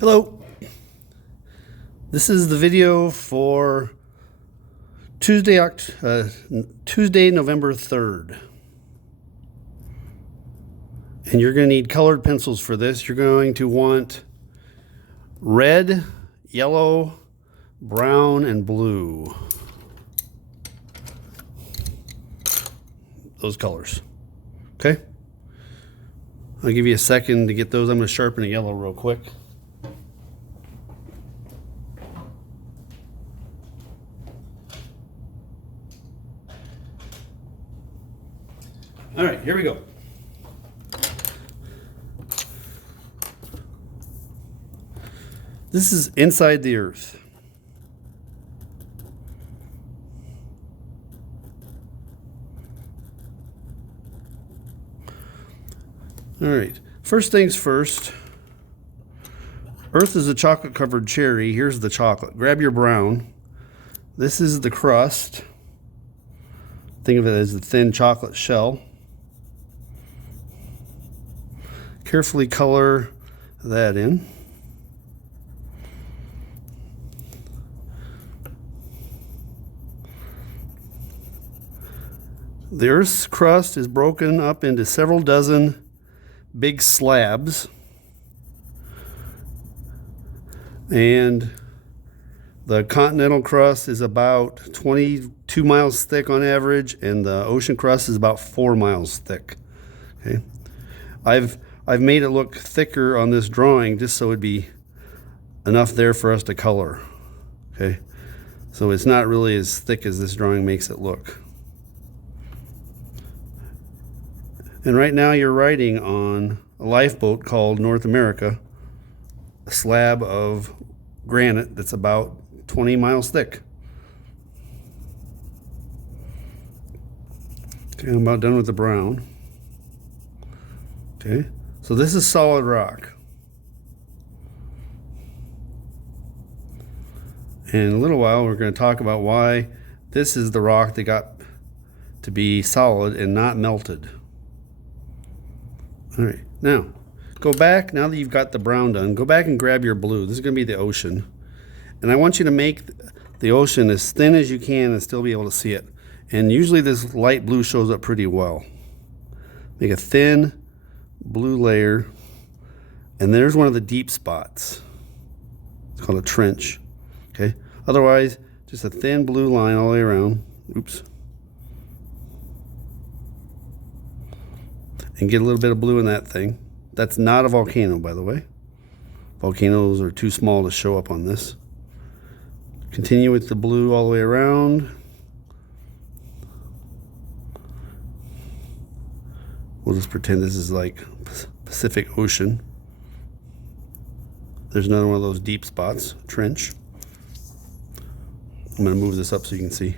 Hello. This is the video for Tuesday, November 3rd. And you're going to need colored pencils for this. You're going to want red, yellow, brown, and blue. Those colors. Okay? I'll give you a second to get those. I'm going to sharpen a yellow real quick. All right, here we go. This is inside the earth. All right, first things first. Earth is a chocolate-covered cherry. Here's the chocolate. Grab your brown. This is the crust. Think of it as the thin chocolate shell. Carefully color that in. The Earth's crust is broken up into several dozen big slabs, and the continental crust is about 22 miles thick on average, and the ocean crust is about 4 miles thick. Okay, I've made it look thicker on this drawing just so it'd be enough there for us to color. Okay, so it's not really as thick as this drawing makes it look. And right now you're riding on a lifeboat called North America, a slab of granite that's about 20 miles thick. Okay, I'm about done with the brown. Okay, so this is solid rock. And in a little while we're going to talk about why this is the rock that got to be solid and not melted. All right, now go back. Now that you've got the brown done, go back and grab your blue. This is going to be the ocean. And I want you to make the ocean as thin as you can and still be able to see it. And usually this light blue shows up pretty well. Make a thin blue layer. And there's one of the deep spots. It's called a trench. Okay. Otherwise, just a thin blue line all the way around. Oops. And get a little bit of blue in that thing. That's not a volcano, by the way. Volcanoes are too small to show up on this. Continue with the blue all the way around. We'll just pretend this is like Pacific Ocean. There's another one of those deep spots, trench. I'm going to move this up so you can see.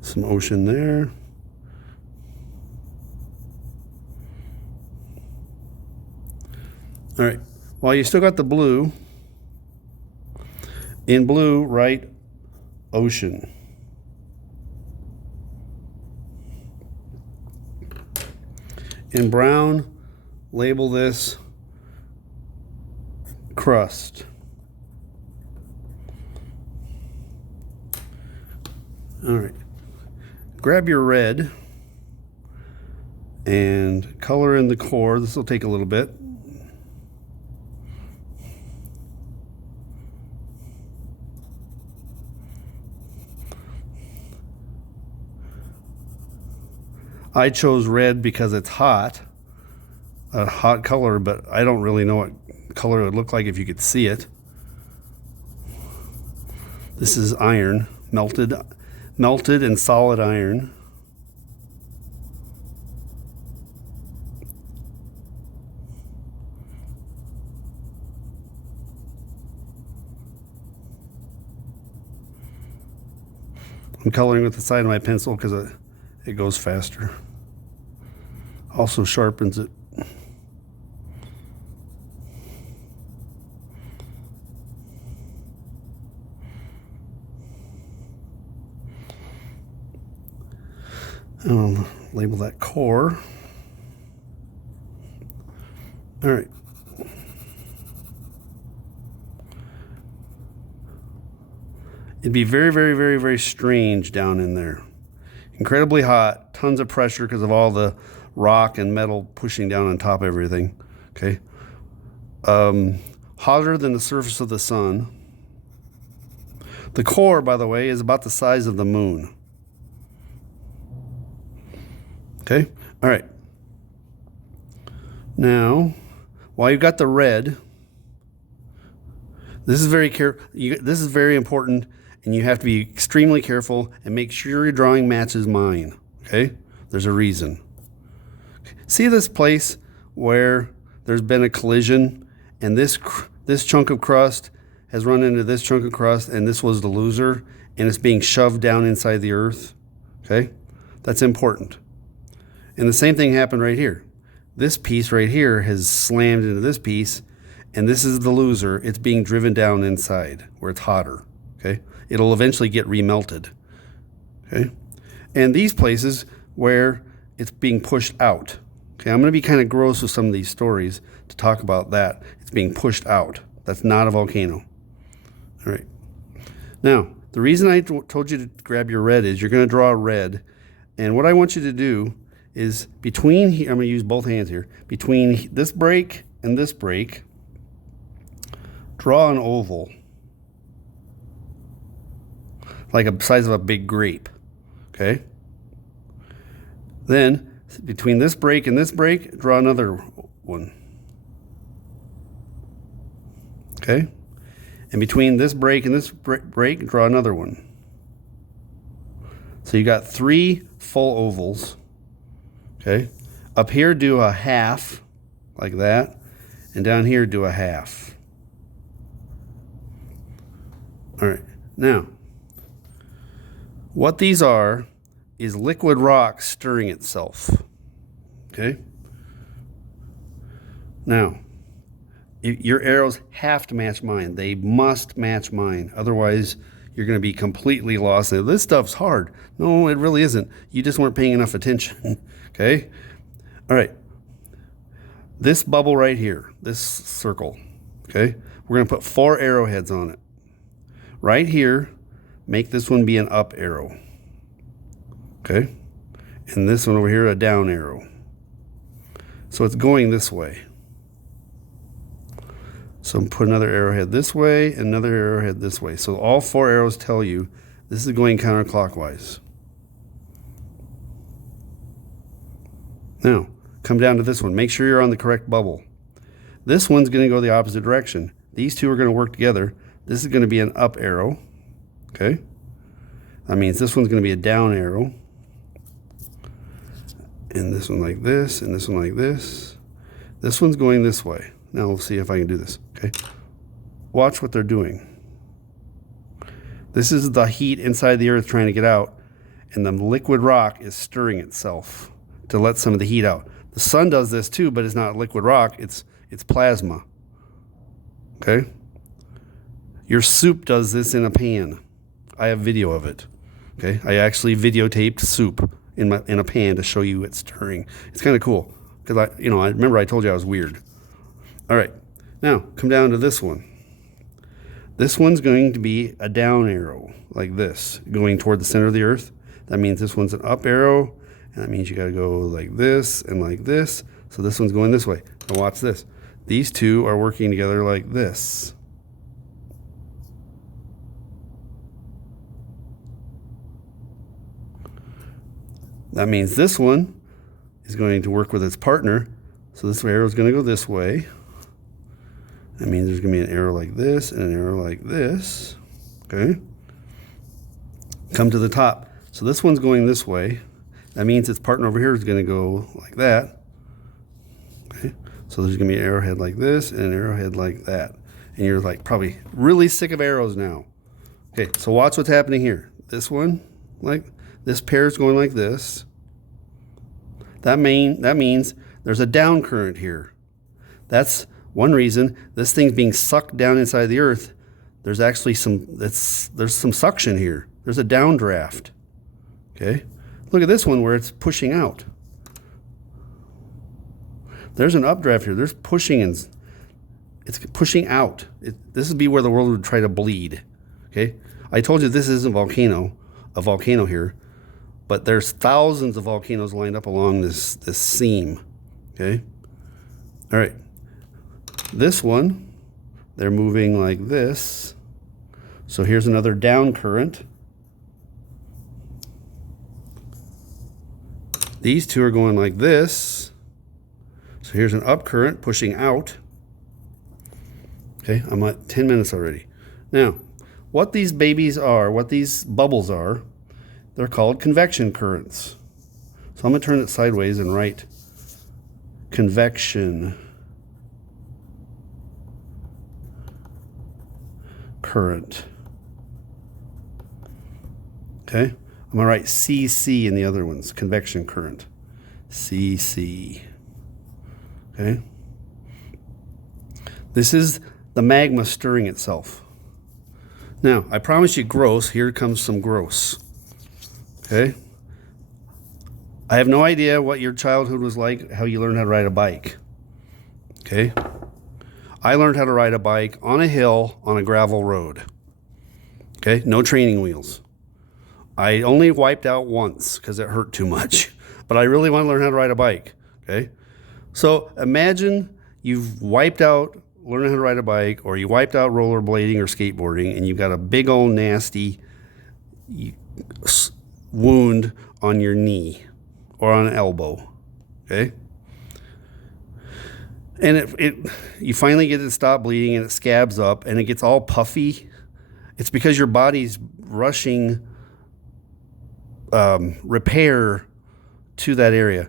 Some ocean there. All right, while you still got the blue, in blue, write ocean. In brown, label this crust. All right. Grab your red and color in the core. This will take a little bit. I chose red because it's hot, a hot color, but I don't really know what color it would look like if you could see it. This is iron, melted and solid iron. I'm coloring with the side of my pencil because it goes faster. Also sharpens it. I'll label that core. All right. It'd be very, very, very, very strange down in there. Incredibly hot, tons of pressure because of all the rock and metal pushing down on top of everything. Okay. Hotter than the surface of the sun. The core, by the way, is about the size of the moon. Okay. All right. Now, while you've got the red, this is very important, and you have to be extremely careful and make sure your drawing matches mine. Okay. There's a reason. See this place where there's been a collision, and this chunk of crust has run into this chunk of crust, and this was the loser, and it's being shoved down inside the earth. Okay? That's important. And the same thing happened right here. This piece right here has slammed into this piece, and this is the loser. It's being driven down inside where it's hotter. Okay? It'll eventually get remelted. Okay? And these places where it's being pushed out. Okay, I'm going to be kind of gross with some of these stories to talk about that. It's being pushed out. That's not a volcano. All right. Now, the reason I told you to grab your red is you're going to draw a red. And what I want you to do is between here, I'm going to use both hands here, between this break and this break, draw an oval. Like the size of a big grape. Okay? Then, between this break and this break, draw another one. Okay? And between this break and this break, draw another one. So you got 3 full ovals. Okay? Up here, do a half, like that. And down here, do a half. All right. Now, what these are is liquid rock stirring itself. Okay? Now, your arrows have to match mine. They must match mine. Otherwise, you're going to be completely lost. This stuff's hard. No, it really isn't. You just weren't paying enough attention. Okay? All right. This bubble right here, this circle, okay? We're going to put 4 arrowheads on it. Right here, make this one be an up arrow. Okay? And this one over here, a down arrow. So it's going this way. So put another arrowhead this way, another arrowhead this way. So all 4 arrows tell you this is going counterclockwise. Now, come down to this one. Make sure you're on the correct bubble. This one's going to go the opposite direction. These two are going to work together. This is going to be an up arrow. Okay? That means this one's going to be a down arrow. And this one like this, and this one like this. This one's going this way. Now we'll see if I can do this. Okay? Watch what they're doing. This is the heat inside the earth trying to get out, and the liquid rock is stirring itself to let some of the heat out. The sun does this too, but it's not liquid rock, it's plasma. Okay? Your soup does this in a pan. I have video of it. Okay? I actually videotaped soup in a pan to show you it stirring. It's kind of cool because I remember I told you I was weird. All right. Now, come down to this one. This one's going to be a down arrow like this, going toward the center of the earth. That means this one's an up arrow, and that means you got to go like this and like this. So this one's going this way. Now watch this. These two are working together like this. That means this one is going to work with its partner. So this arrow is going to go this way. That means there's going to be an arrow like this and an arrow like this. Okay? Come to the top. So this one's going this way. That means its partner over here is going to go like that. Okay? So there's going to be an arrowhead like this and an arrowhead like that. And you're like probably really sick of arrows now. Okay, so watch what's happening here. This one, like this pair is going like this. That means there's a down current here. That's one reason this thing's being sucked down inside the earth. There's actually there's some suction here. There's a downdraft. Okay? Look at this one where it's pushing out. There's an updraft here. There's pushing and it's pushing out. This would be where the world would try to bleed. Okay, I told you this isn't a volcano here, but there's thousands of volcanoes lined up along this seam. Okay, all right. This one, they're moving like this. So here's another down current. These two are going like this. So here's an up current pushing out. Okay, I'm at 10 minutes already. Now, what these babies are, what these bubbles are, they're called convection currents. So I'm going to turn it sideways and write convection current. Okay, I'm going to write CC in the other ones, convection current. CC. Okay. This is the magma stirring itself. Now, I promise you gross. Here comes some gross. Okay? I have no idea what your childhood was like, how you learned how to ride a bike. Okay? I learned how to ride a bike on a hill on a gravel road. Okay? No training wheels. I only wiped out once because it hurt too much. But I really want to learn how to ride a bike. Okay? So imagine you've wiped out learning how to ride a bike, or you wiped out rollerblading or skateboarding, and you've got a big old nasty wound on your knee or on an elbow. Okay? And you finally get it to stop bleeding, and it scabs up, and it gets all puffy. It's because your body's rushing repair to that area.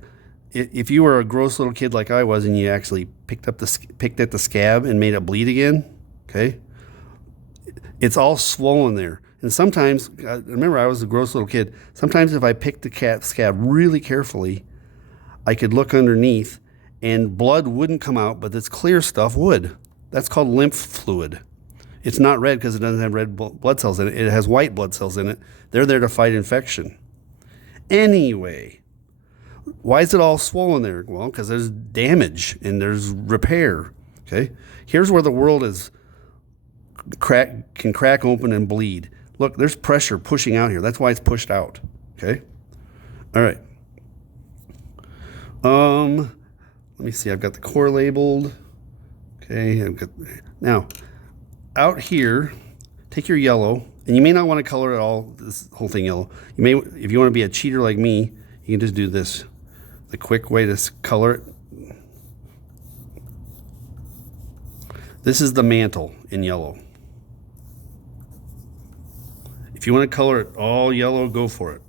If you were a gross little kid like I was, and you actually picked at the scab and made it bleed again, okay, it's all swollen there. And sometimes, remember, I was a gross little kid. Sometimes if I picked the scab really carefully, I could look underneath, and blood wouldn't come out, but this clear stuff would. That's called lymph fluid. It's not red because it doesn't have red blood cells in it. It has white blood cells in it. They're there to fight infection. Anyway, why is it all swollen there? Well, because there's damage and there's repair. Okay, here's where the world can crack open and bleed. Look, there's pressure pushing out here. That's why it's pushed out. Okay, all right. Let me see. I've got the core labeled. Okay, now out here, take your yellow, and you may not want to color it all. This whole thing yellow. You may, if you want to be a cheater like me, you can just do this. The quick way to color it. This is the mantle in yellow. If you want to color it all yellow, go for it.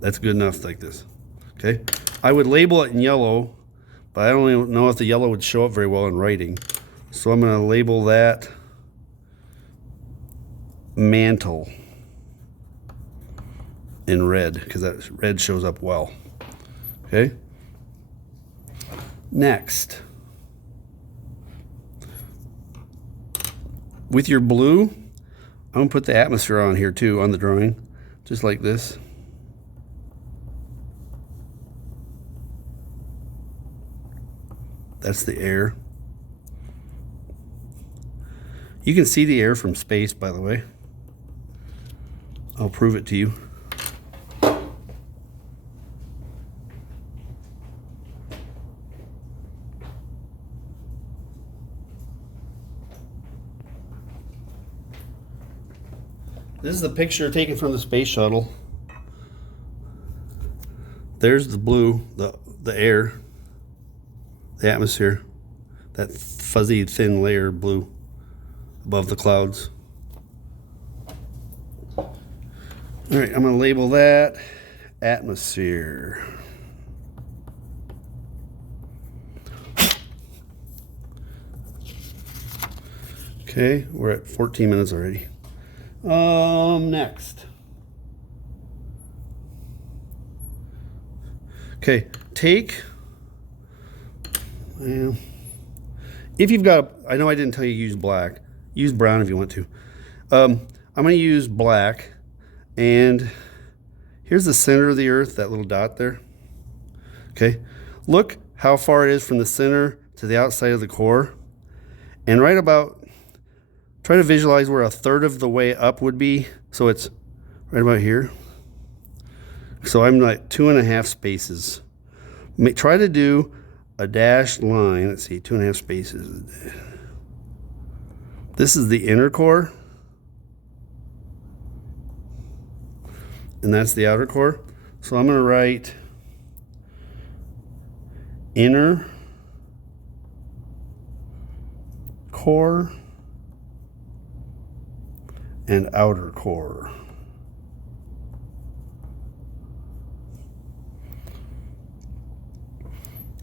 That's good enough like this. Okay. I would label it in yellow, but I don't know if the yellow would show up very well in writing. So I'm going to label that mantle in red, because that red shows up well. Okay. Next, with your blue, I'm going to put the atmosphere on here too, on the drawing, just like this. That's the air. You can see the air from space, by the way. I'll prove it to you. This is the picture taken from the space shuttle. There's the blue, the air, the atmosphere, that fuzzy thin layer of blue above the clouds. All right, I'm going to label that atmosphere. Okay, we're at 14 minutes already. Next. Okay, take, if you've got, I know I didn't tell you to use black, use brown if you want to. I'm going to use black, and Here's the center of the Earth, that little dot there. Okay, look how far it is from the center to the outside of the core. And right about, try to visualize where a third of the way up would be. So it's right about here. So I'm like 2.5 spaces. Try to do a dashed line. Let's see, 2.5 spaces. This is the inner core. And that's the outer core. So I'm going to write inner core and outer core.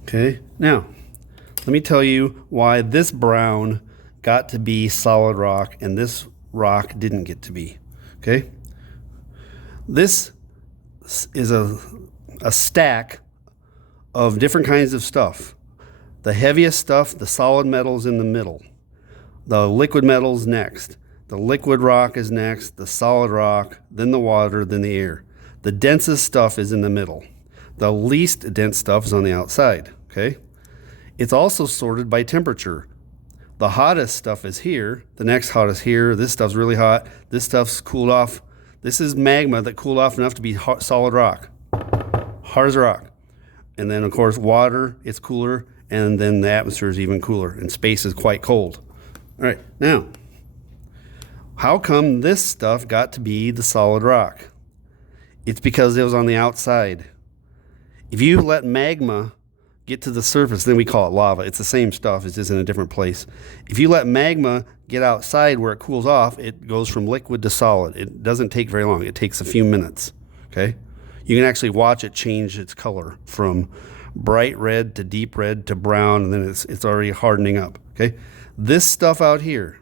Okay, now let me tell you why this brown got to be solid rock and this rock didn't get to be. Okay, this is a stack of different kinds of stuff. The heaviest stuff, the solid metals in the middle. The liquid metals next. The liquid rock is next, the solid rock, then the water, then the air. The densest stuff is in the middle. The least dense stuff is on the outside, okay? It's also sorted by temperature. The hottest stuff is here, the next hottest here, this stuff's really hot, this stuff's cooled off. This is magma that cooled off enough to be solid rock, hard as a rock. And then of course water, it's cooler, and then the atmosphere is even cooler, and space is quite cold. All right, now, how come this stuff got to be the solid rock? It's because it was on the outside. If you let magma get to the surface, then we call it lava. It's the same stuff, it's just in a different place. If you let magma get outside where it cools off, it goes from liquid to solid. It doesn't take very long. It takes a few minutes, okay? You can actually watch it change its color from bright red to deep red to brown, and then it's already hardening up, okay? This stuff out here,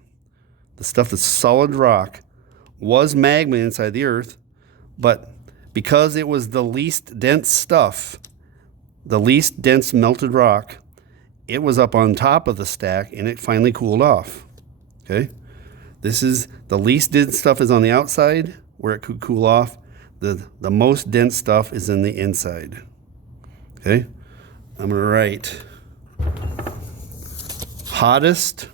the stuff that's solid rock, was magma inside the Earth, but because it was the least dense stuff, the least dense melted rock, it was up on top of the stack and it finally cooled off. Okay? This is the least dense stuff is on the outside where it could cool off. The most dense stuff is in the inside. Okay? I'm going to write hottest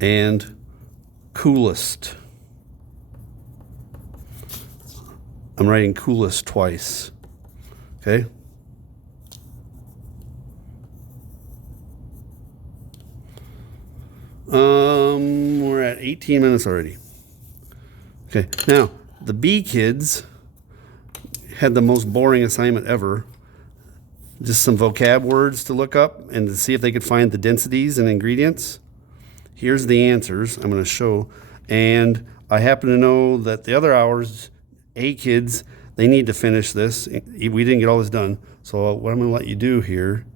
and coolest. I'm writing coolest twice. Okay? We're at 18 minutes already. Okay, now the B kids had the most boring assignment ever. Just some vocab words to look up and to see if they could find the densities and ingredients. Here's the answers I'm going to show. And I happen to know that the other hours, A kids, they need to finish this. We didn't get all this done. So what I'm going to let you do here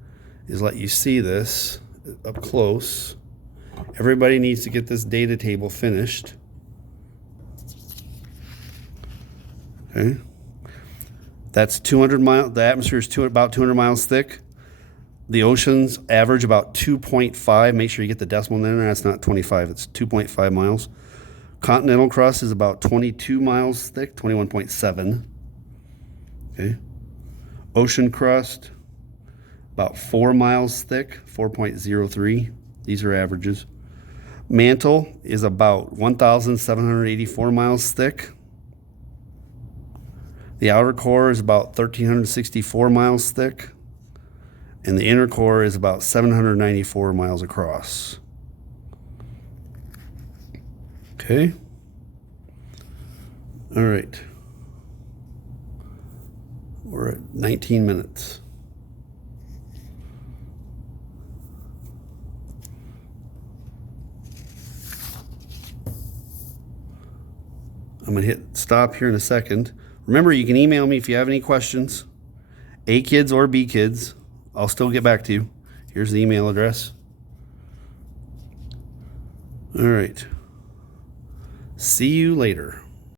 is let you see this up close. Everybody needs to get this data table finished. Okay. That's 200 miles. The atmosphere is about 200 miles thick. The oceans average about 2.5. Make sure you get the decimal in there. That's not 25. It's 2.5 miles. Continental crust is about 22 miles thick, 21.7. Okay. Ocean crust, about 4 miles thick, 4.03. These are averages. Mantle is about 1,784 miles thick. The outer core is about 1,364 miles thick. And the inner core is about 794 miles across. Okay. All right. We're at 19 minutes. I'm going to hit stop here in a second. Remember, you can email me if you have any questions. A kids or B kids. I'll still get back to you. Here's the email address. All right. See you later.